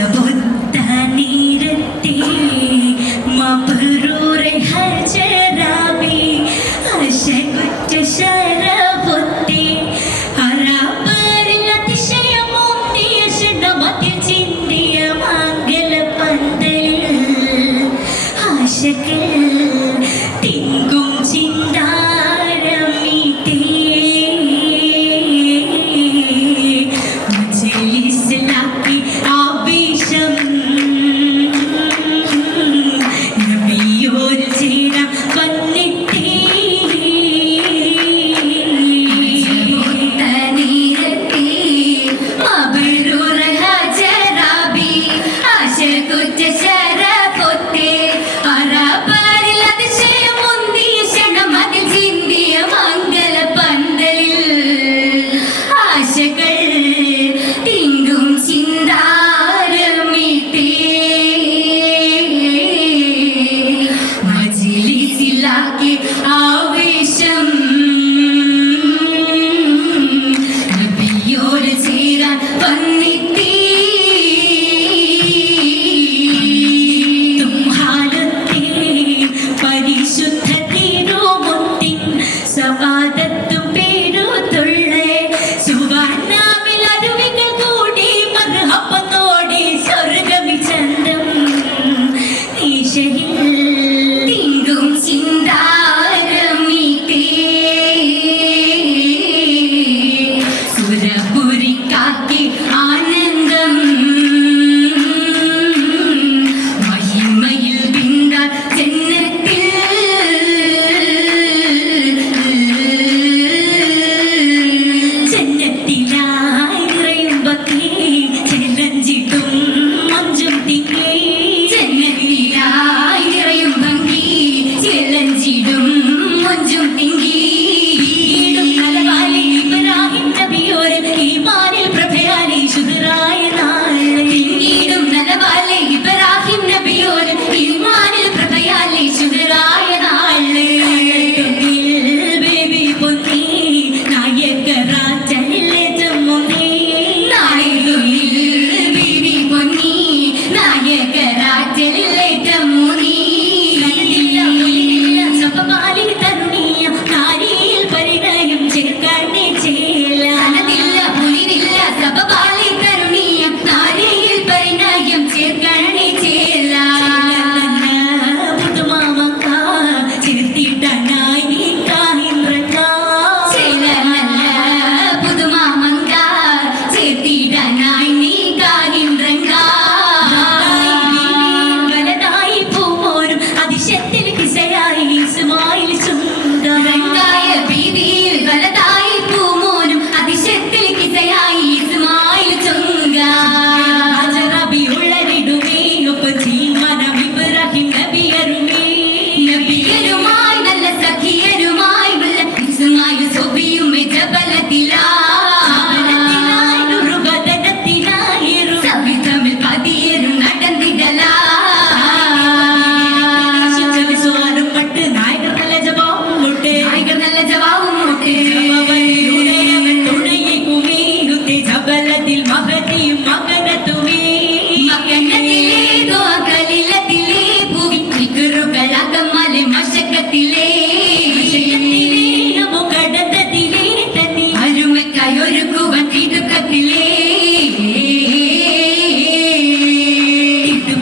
해요.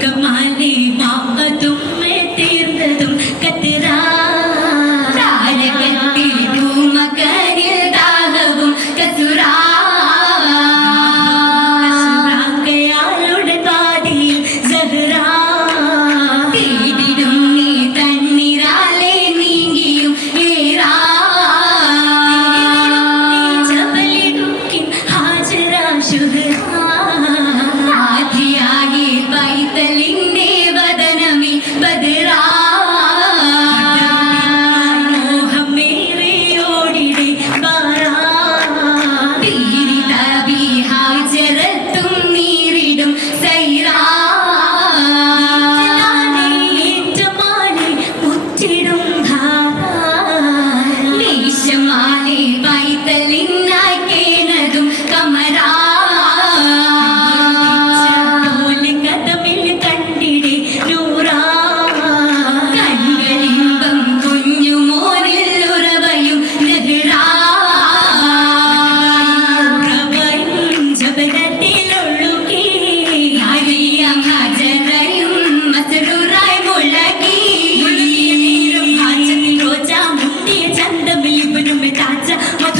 干嘛 ไม่ทันจะมา